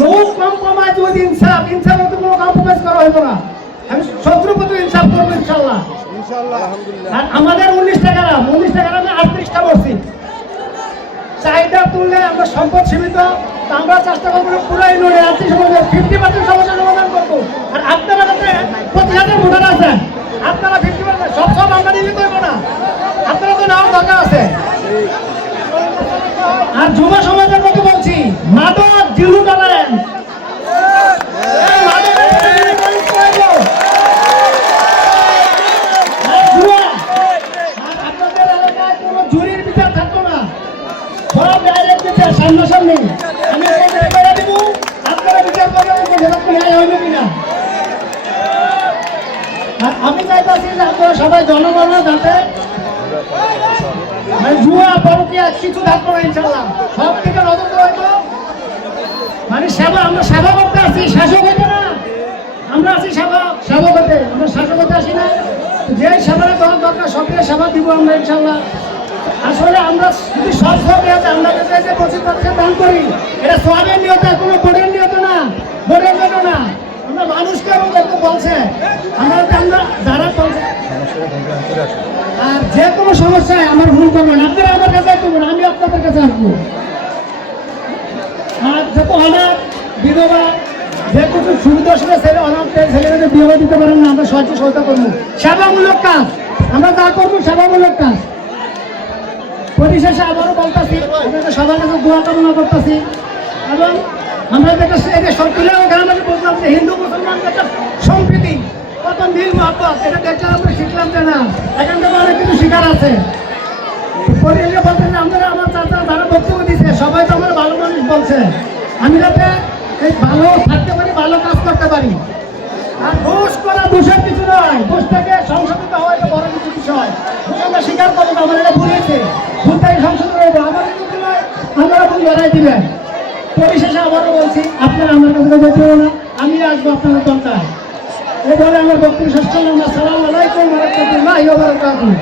No compromise with ইনসাফ। ইনসাফের তো কোনো কম্প্রোমাইজ করা হইব না। আমি শত্রুপতি ইনসাফ করবো ইনশাল্লাহ। আর আমাদের 19টা গ্রাম আমি 38টা বলছি। চাহিদা তুললে আমরা সম্পদ সীমিত, আমরা চেষ্টা করবো পুরো ইউনিয়নে 50% সমস্যা সমাধান করবো। আর আপনারা কাছে 25,000 ভোটার আছে, আপনারা 50% সব আমরা নিতে পারবো না, আপনারা তো নেওয়ার দরকার আছে। আর যুব সমাজের মতো বলছি, মাদক জিরো টলারেন্স। আপনাদের এলাকায় কোনো জুরির বিচার থাকতো না, সব ডাইরেক্ট বিচার সামনাসামনি। আমি করে দিব, আপনারা বিচার করবেন ন্যায় হইবে কিনা। আর আমি চাইতেছি যে আপনারা সবাই জনগণের যাতে জুয়া পরকিয়া কিছু থাকবো না ইনশাল্লাহ। সব থেকে নজর দেওয়া হইব মানে সেবা। আমরা সেবা করতে আসি, শাসক হইতে না। আমরা আছি সেবা করতে, আমরা শাসক হতে আসি না। যে সেবাটা দেওয়ার দরকার সবকে সেবা দিব আমরা ইনশাল্লাহ। আসলে আমরা যদি সব আছে, আমরা যে 25% দান করি, এটা সবের নিয়ত, কোনো বোর্ডের নিয়ত না, বোর্ডের জন্য না। আমরা মানুষকে বলছে, আমরা যারা বলছে। আর যে কোনো সমস্যায় আমার ভুল করবেন, আপনারা আমার কাছে করবেন, আমি আপনাদের কাছে আসবো। আর যত অনাথ বিধবা যে কিছু সুবিধা ছেলে অনাথ ছেলেদের বিধবা দিতে পারেন না, আমরা সহযোগিতা করবো। সেবামূলক কাজ আমরা যা করবো, সেবামূলক কাজ। পরিশেষে আবারও বলতেছি, আপনাদের সবার কাছে দোয়া কামনা করতেছি। এবং আমরা যেটা সরকারে গ্রামে বললাম যে হিন্দু মুসলমানদের একটা সম্প্রীতি, কত মিল মহব্বত, এটা দেখে আমরা শিখলাম যে না, এখান থেকে অনেক কিছু শিকার আছে। পরিশেষে বলতেন যে আপনারা আমার চাচা যারা বক্তব্য দিচ্ছে সবাই তো আমার ভালো মানুষ বলছে, আমি যাতে এই ভালো থাকতে পারি, ভালো কাজ করতে পারি। আর দোষ করা দোষের কিছু নয়, দোষটাকে সংশোধিত হওয়া এটা বড় কিছু বিষয়। আমরা স্বীকার করবো না, আমার এটা ভুলেছে, ভুলটাই সংশোধন হইব, আমার কিছু নয়, আপনারা ভুল লড়াই দিবেন। পরিশেষে আবারও বলছি, আপনারা আমার কাছে যেতে হবে না, আমি আসবো আপনাদের দরকার। এই বলে আমার বক্তব্য শেষ করলাম। আসসালামু আলাইকুম ওয়া রাহমাতুল্লাহি ওয়া বারাকাতুহু।